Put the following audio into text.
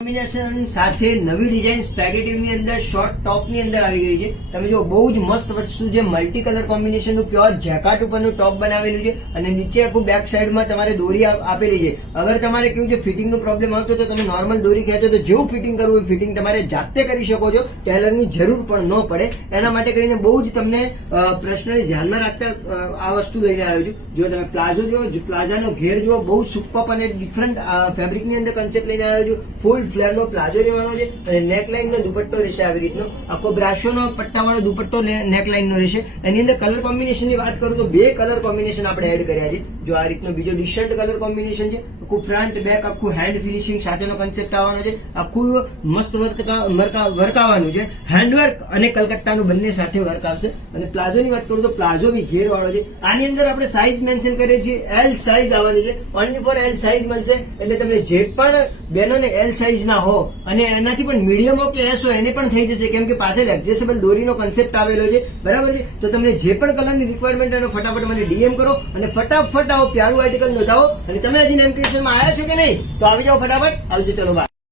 Combination સાથે નવી design સ્પેગેટીની અંદર શોર્ટ ટોપની અંદર આવી ગઈ છે. તમે જો બહુ જ મસ્ત વસ્તુ છે. મલ્ટી કલર કોમ્બિનેશનનું પ્યોર જેકાટ ઉપરનું ટોપ બનાવેલું છે અને નીચે આખું બેક સાઈડમાં તમારે દોરી આપેલી છે. અગર તમારે કેવું છે ફિટિંગનો પ્રોબ્લેમ આવતો તો તમે નોર્મલ દોરી ખેંચો તો જેવું ફિટિંગ કરવું એ ફિટિંગ તમારે જાતે કરી શકો છો. ટેલરની જરૂર પણ ન પડે. એના માટે કરીને બહુ જ તમને પ્રશ્નને ધ્યાનમાં રાખતા આ વસ્તુ લઈને આવ્યો છું. જો તમે પ્લાઝો જો પ્લાઝાનો ઘેર જુઓ, બહુ સુપર અને ડિફરન્ટ ફેબ્રિકની અંદર કન્સેપ્ટ લઈને આવ્યો છું. ફૂલ ફ્લેરનો પ્લાઝો રહેવાનો છે અને નેકલાઇનનો દુપટ્ટો રહેશે. આવી રીતનો આખો બ્રાશોનો પટ્ટાવાળો દુપટ્ટો નેકલાઇનનો રહેશે. એની અંદર કલર કોમ્બિનેશનની વાત કરું તો બે કલર કોમ્બિનેશન આપણે એડ કર્યા છે. જો આ રીતનો બીજો ડિસન્ટ કલર કોમ્બિનેશન છે. આખું ફ્રન્ટ બેક આખું હેન્ડ ફિનિશિંગ સાથેનો કન્સેપ્ટ આવવાનો છે. આખું મસ્ત વર્ક આવવાનું છે. હેન્ડવર્ક અને કલકત્તાનું બંને સાથે વર્ક આવશે. અને પ્લાઝોની વાત કરું તો પ્લાઝો બી ઘેર વાળો છે. આની અંદર આપણે સાઈઝ મેન્શન કરીએ છીએ. એલ સાઈઝ આવવાની છે. ઓનલી ફોર એલ સાઈઝ મળશે. એટલે તમને જે પણ બહેનોને એલ સાઈઝ ના હો અને એનાથી પણ મીડિયમ હો કે એસ હો એને પણ થઈ જશે, કેમ કે પાછળ એડજસ્ટેબલ દોરીનો કન્સેપ્ટ આવેલો છે. બરાબર છે. તો તમને જે પણ કલરની રિક્વાયરમેન્ટ એનો ફટાફટ મને ડીએમ કરો અને ફટાફટ આવો પ્યારું આર્ટિકલ નોંધાવો. અને તમે હજી નેમ ક્રિએશનમાં આવ્યા છો કે નહીં તો આવી જાઓ ફટાફટ. આવજો. ચલો બાય.